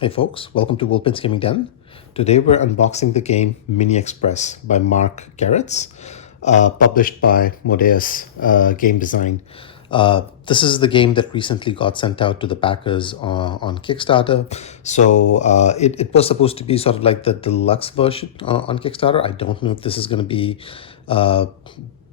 Hey folks, welcome to Wolpin's Gaming Den. Today we're unboxing the game Mini Express by Mark Garretts, published by Modeus Game Design. This is the game that recently got sent out to the backers on Kickstarter. So it was supposed to be sort of like the deluxe version on Kickstarter. I don't know if this is going to be uh,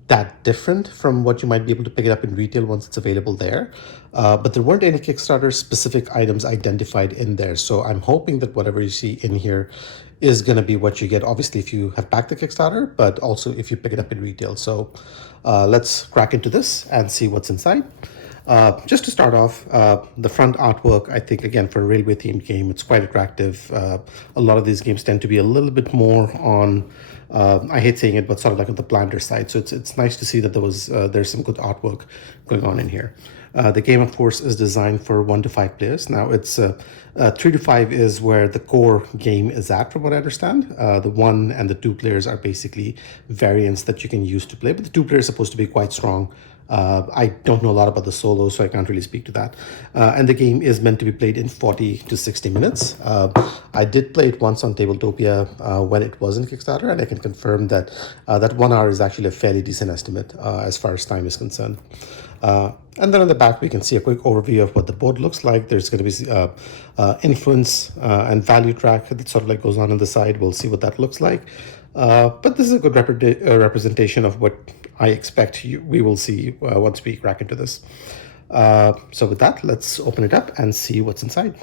that different from what you might be able to pick it up in retail once it's available there. But there weren't any Kickstarter specific items identified in there. So I'm hoping that whatever you see in here is going to be what you get, obviously, if you have backed the Kickstarter, but also if you pick it up in retail. So let's crack into this and see what's inside. Just to start off, the front artwork, I think, again, for a railway themed game, it's quite attractive. A lot of these games tend to be a little bit more on, I hate saying it, but sort of like on the blander side. So it's nice to see that there's some good artwork going on in here. The game, of course, is designed for 1 to 5 players. Now, it's 3 to 5 is where the core game is at, from what I understand. The 1 and the 2 players are basically variants that you can use to play, but the 2 players are supposed to be quite strong. I don't know a lot about the solo, so I can't really speak to that. And the game is meant to be played in 40 to 60 minutes. I did play it once on Tabletopia when it was in Kickstarter, and I can confirm that that 1 hour is actually a fairly decent estimate as far as time is concerned. And then on the back, we can see a quick overview of what the board looks like. There's going to be influence and value track that sort of like goes on the side. We'll see what that looks like. But this is a good representation of what I expect we will see once we crack into this. So with that, let's open it up and see what's inside.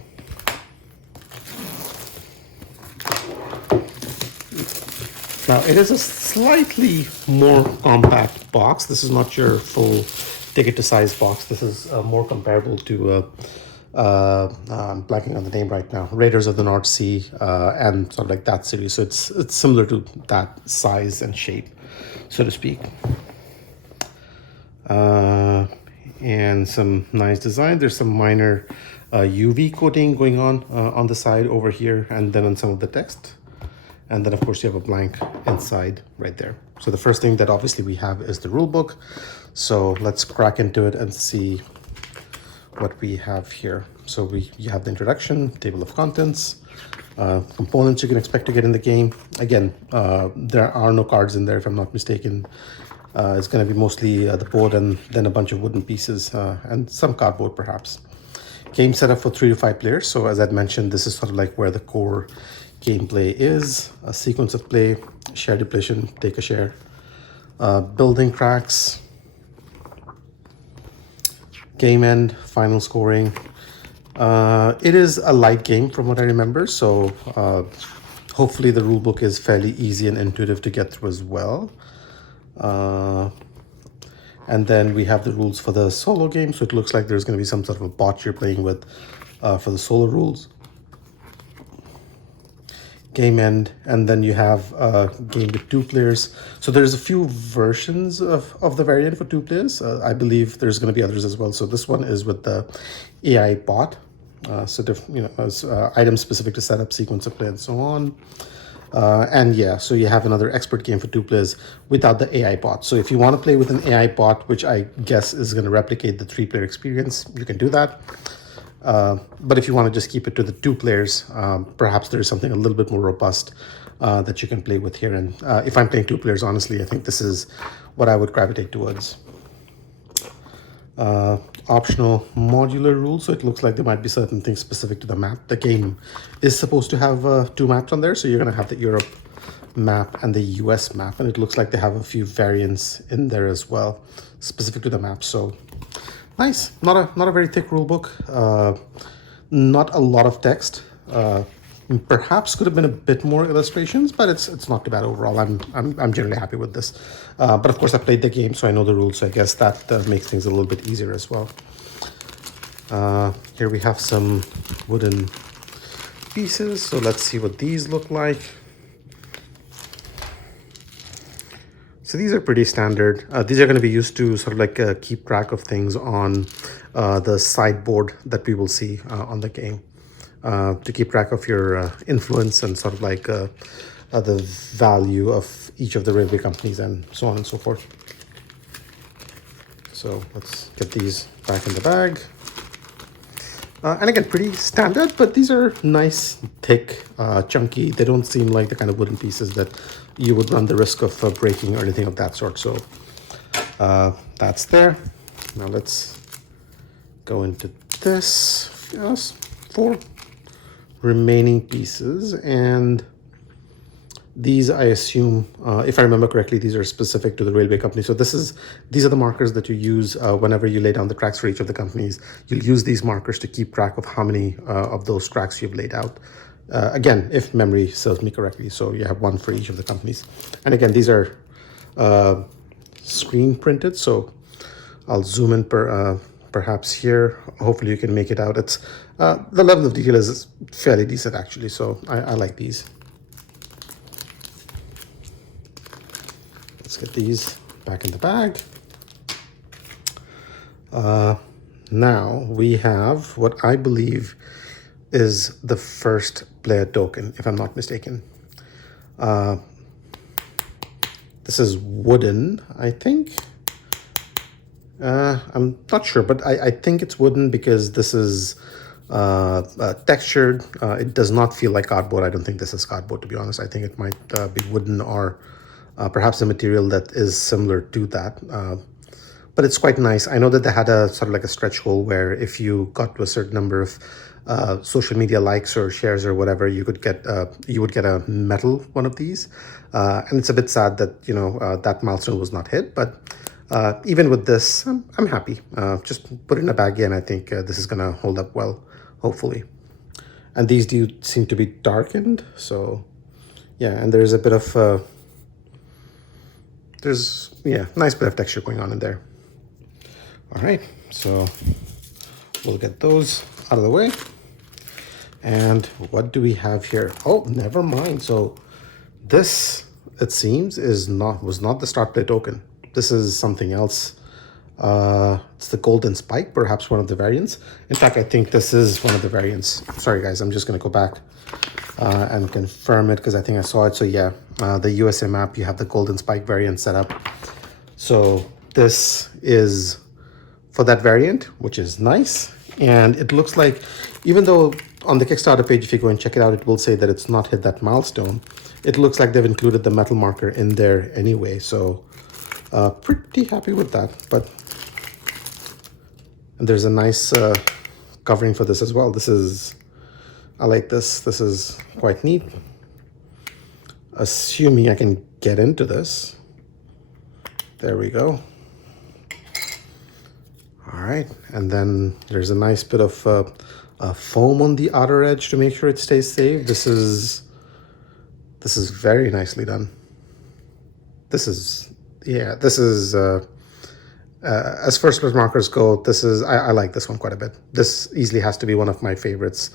Now, it is a slightly more compact box. This is not your full ticket to size box. This is more comparable to, I'm blanking on the name right now, Raiders of the North Sea and sort of like that series. So it's similar to that size and shape, so to speak. And some nice design. There's some minor UV coating going on the side over here, and then on some of the text. And then, of course, you have a blank inside right there. So the first thing that obviously we have is the rule book. So let's crack into it and see what we have here. So you have the introduction, table of contents, components you can expect to get in the game. Again, there are no cards in there, if I'm not mistaken. It's going to be mostly the board and then a bunch of wooden pieces and some cardboard, perhaps. Game set up for 3 to 5 players. So as I'd mentioned, this is sort of like where the core gameplay is. A sequence of play, share depletion, take a share, building cracks, game end, final scoring. It is a light game from what I remember, so hopefully the rulebook is fairly easy and intuitive to get through as well. And then we have the rules for the solo game, so it looks like there's going to be some sort of a bot you're playing with for the solo rules. Game end, and then you have a game with 2 players. So there's a few versions of the variant for 2 players. I believe there's going to be others as well. So this one is with the AI bot, as items specific to setup, sequence of play, and so on. And yeah, so you have another expert game for 2 players without the AI bot. So if you want to play with an AI bot, which I guess is going to replicate the 3-player experience, you can do that. But if you want to just keep it to the 2 players, perhaps there's something a little bit more robust that you can play with here. And if I'm playing 2 players, honestly, I think this is what I would gravitate towards. Optional modular rules. So it looks like there might be certain things specific to the map. The game is supposed to have 2 maps on there. So you're going to have the Europe map and the US map. And it looks like they have a few variants in there as well, specific to the map. So nice. Not a very thick rule book. Not a lot of text. Perhaps could have been a bit more illustrations, but it's not too bad overall. I'm generally happy with this. But of course, I played the game, so I know the rules. So I guess that makes things a little bit easier as well. Here we have some wooden pieces. So let's see what these look like. So these are pretty standard. These are going to be used to sort of like keep track of things on the sideboard that we will see on the game. To keep track of your influence and sort of like the value of each of the railway companies and so on and so forth. So let's get these back in the bag. And again, pretty standard, but these are nice, thick, chunky. They don't seem like the kind of wooden pieces that you would run the risk of breaking or anything of that sort. So that's there. Now let's go into this. Yes, 4 remaining pieces, and these, I assume, if I remember correctly, these are specific to the railway company. So these are the markers that you use whenever you lay down the tracks for each of the companies. You'll use these markers to keep track of how many of those tracks you've laid out. Again, if memory serves me correctly. So you have 1 for each of the companies. And again, these are screen printed. So I'll zoom in perhaps here. Hopefully you can make it out. It's the level of detail is fairly decent, actually. So I like these. Let's get these back in the bag. Now we have what I believe is the first player token, if I'm not mistaken. This is wooden, I think. I'm not sure, but I think it's wooden because this is textured. It does not feel like cardboard. I don't think this is cardboard, to be honest. I think it might be wooden or perhaps a material that is similar to that. But it's quite nice. I know that they had a sort of like a stretch goal where if you got to a certain number of social media likes or shares or whatever, you would get a metal one of these. And it's a bit sad that, you know, that milestone was not hit. But even with this, I'm happy. Just put it in a bag again. I think this is going to hold up well, hopefully. And these do seem to be darkened. So, yeah, and there's a bit of... nice bit of texture going on in there. All right, so we'll get those out of the way. And what do we have here? Oh, never mind. So this, it seems, was not the start play token. This is something else. It's the golden spike, perhaps one of the variants. In fact, I think this is one of the variants. Sorry, guys, I'm just going to go back and confirm it because I think I saw it. So yeah, the USA map, you have the golden spike variant set up. So this is for that variant, which is nice. And it looks like, even though on the Kickstarter page, if you go and check it out, it will say that it's not hit that milestone. It looks like they've included the metal marker in there anyway. So pretty happy with that. But and there's a nice covering for this as well. I like this. This is quite neat. Assuming I can get into this. There we go. All right, and then there's a nice bit of foam on the outer edge to make sure it stays safe. This is very nicely done. This is as first place markers go, I like this one quite a bit. This easily has to be one of my favorites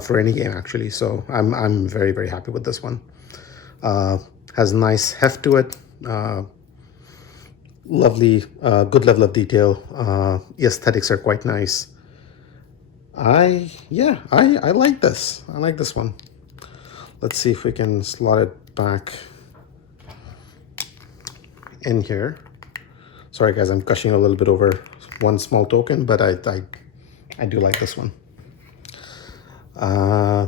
for any game, actually. So I'm very, very happy with this one. Has nice heft to it. Lovely, good level of detail. The aesthetics are quite nice. I like this. I like this one. Let's see if we can slot it back in here. Sorry guys, I'm gushing a little bit over one small token, but I do like this one.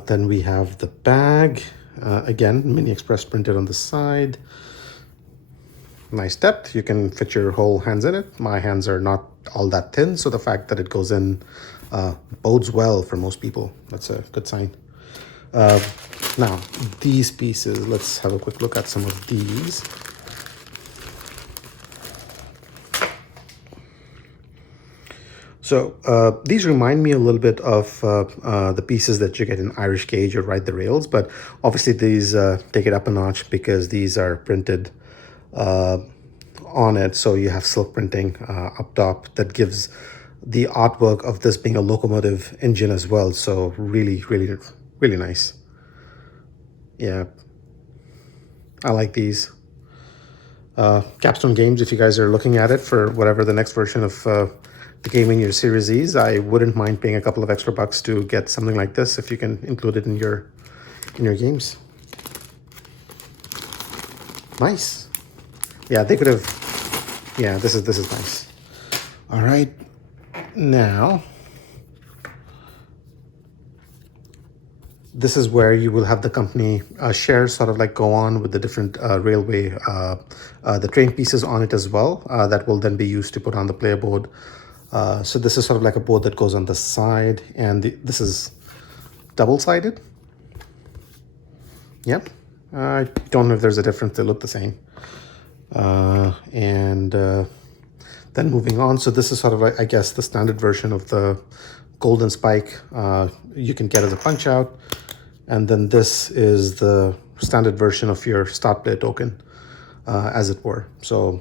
Then we have the bag. Again, Mini Express printed on the side. Nice depth. You can fit your whole hands in it. My hands are not all that thin, so the fact that it goes in bodes well for most people. That's a good sign. Now, these pieces, let's have a quick look at some of these. So these remind me a little bit of the pieces that you get in Irish Cage or Ride the Rails, but obviously these take it up a notch because these are printed on it. So you have silk printing up top that gives the artwork of this being a locomotive engine as well. So really, really, really nice. Yeah, I like these. Capstone Games, if you guys are looking at it for whatever the next version of the game in your Series E's, I wouldn't mind paying a couple of extra bucks to get something like this if you can include it in your games. Nice. Yeah, they could have. Yeah, this is nice. All right, now This is where you will have the company shares sort of like go on with the different railway, the train pieces on it as well, that will then be used to put on the player board. So this is sort of like a board that goes on the side, and this is double-sided. Yep. I don't know if there's a difference. They look the same. And then moving on. So this is sort of like, I guess, the standard version of the golden spike you can get as a punch out. And then this is the standard version of your start player token, as it were. So,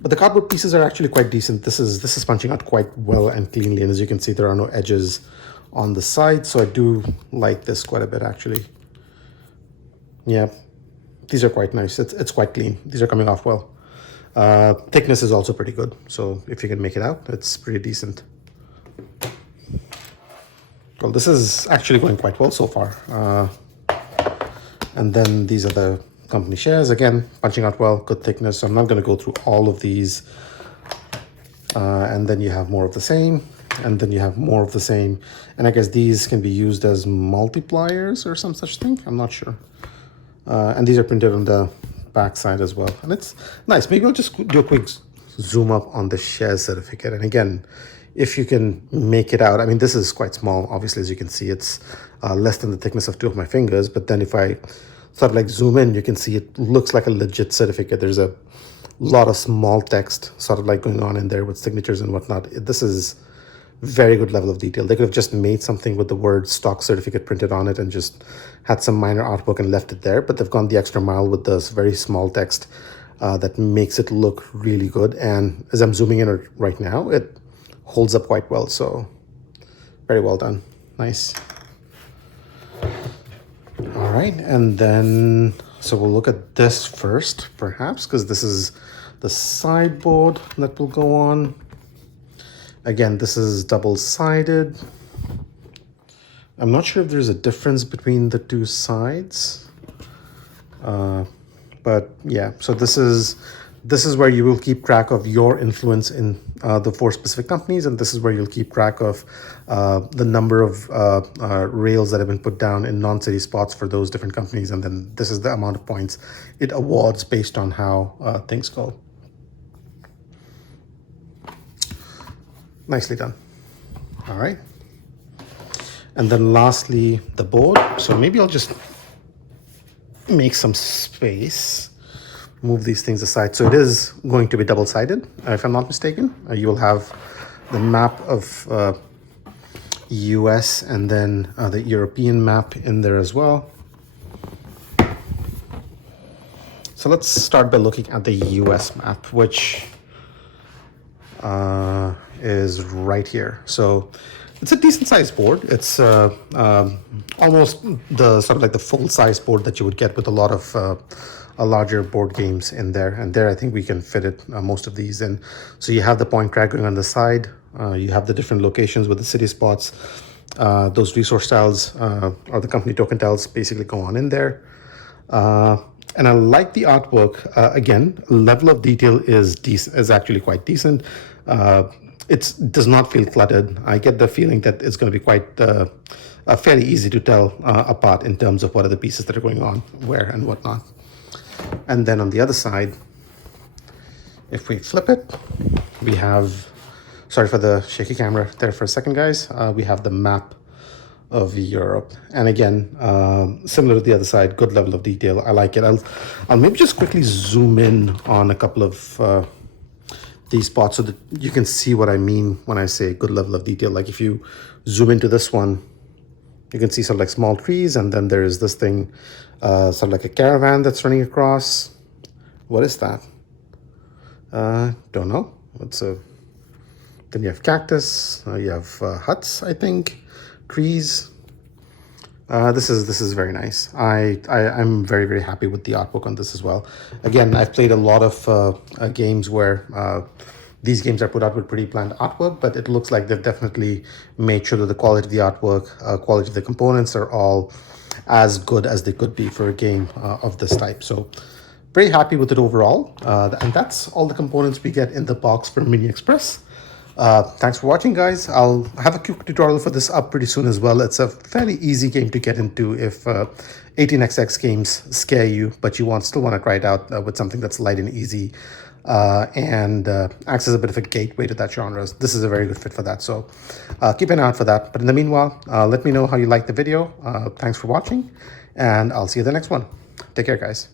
but the cardboard pieces are actually quite decent. This is punching out quite well and cleanly. And as you can see, there are no edges on the side. So I do like this quite a bit, actually. Yeah, these are quite nice. It's quite clean. These are coming off well. Thickness is also pretty good. So if you can make it out, it's pretty decent. Well, this is actually going quite well so far. And then these are the company shares. Again, punching out well, good thickness. So I'm not going to go through all of these. And then you have more of the same. And then you have more of the same. And I guess these can be used as multipliers or some such thing. I'm not sure. And these are printed on the back side as well. And it's nice. Maybe I'll just do a quick zoom up on the share certificate. And again, if you can make it out, I mean, this is quite small. Obviously, as you can see, it's less than the thickness of two of my fingers. But then if I sort of like zoom in, you can see it looks like a legit certificate. There's a lot of small text sort of like going on in there with signatures and whatnot. This is very good level of detail. They could have just made something with the word stock certificate printed on it and just had some minor artwork and left it there. But they've gone the extra mile with this very small text that makes it look really good. And as I'm zooming in right now, it holds up quite well. So very well done. Nice. All right. And then, so we'll look at this first, perhaps, because this is the sideboard that will go on. Again, this is double-sided. I'm not sure if there's a difference between the two sides. But yeah, so this is where you will keep track of your influence in the 4 specific companies, and this is where you'll keep track of the number of rails that have been put down in non-city spots for those different companies, and then this is the amount of points it awards based on how things go. Nicely done. All right. And then lastly, the board. So maybe I'll just make some space, move these things aside. So it is going to be double-sided, if I'm not mistaken. You will have the map of US and then the European map in there as well. So let's start by looking at the US map, which is right here. So it's a decent sized board. It's almost the sort of like the full size board that you would get with a lot of larger board games in there. And there, I think we can fit it, most of these in. So you have the point track going on the side. You have the different locations with the city spots. Those resource tiles or the company token tiles basically go on in there. And I like the artwork. Again, level of detail is actually quite decent. It does not feel cluttered. I get the feeling that it's going to be quite fairly easy to tell apart in terms of what are the pieces that are going on where and whatnot. And then on the other side, if we flip it, we have, sorry for the shaky camera there for a second, guys. We have the map of Europe. And again, similar to the other side, good level of detail. I like it. I'll maybe just quickly zoom in on a couple of these spots so that you can see what I mean when I say good level of detail. Like if you zoom into this one, you can see sort of like small trees, and then there is this thing, sort of like a caravan that's running across. What is that? Don't know. Then you have cactus, you have huts, I think, trees. This is very nice. I'm very, very happy with the artwork on this as well. Again, I've played a lot of games where these games are put out with pretty bland artwork, but it looks like they've definitely made sure that the quality of the artwork, quality of the components are all as good as they could be for a game of this type. So very happy with it overall. And that's all the components we get in the box for Mini Express. Thanks for watching, guys. I'll have a quick tutorial for this up pretty soon as well. It's a fairly easy game to get into if 18xx games scare you, but you still want to try it out with something that's light and easy and acts as a bit of a gateway to that genre. This is a very good fit for that, so keep an eye out for that. But in the meanwhile, let me know how you like the video. Thanks for watching, and I'll see you in the next one. Take care, guys.